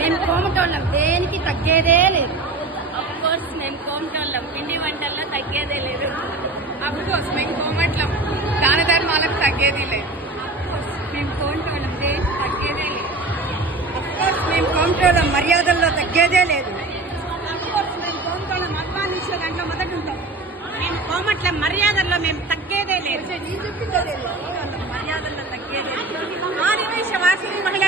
మేము కోమటోళ్ళం, దేనికి తగ్గేదే లేదు. కోర్స్ మేము కోమటోళ్ళం, పిండి వంటల్లో తగ్గేదే లేదు. అఫ్కోర్స్ మేము కోమట్లం, దాన ధర్మాలకు తగ్గేది లేదు. మేము కోమటోళ్ళం, దేనికి తగ్గేదే లేదు. అఫ్కోర్స్ మేము కోమటోళ్ళం, మర్యాదల్లో తగ్గేదే లేదు. మేము కోమటోళ్ళం, అభిమానించే దాంట్లో మొదటి ఉంటాం. మేము కోమట్లం, మర్యాదల్లో మేము తగ్గేదే లేదు. మర్యాదల్లో తగ్గేదే లేదు. ఆదివేశ వాసిని మహిళ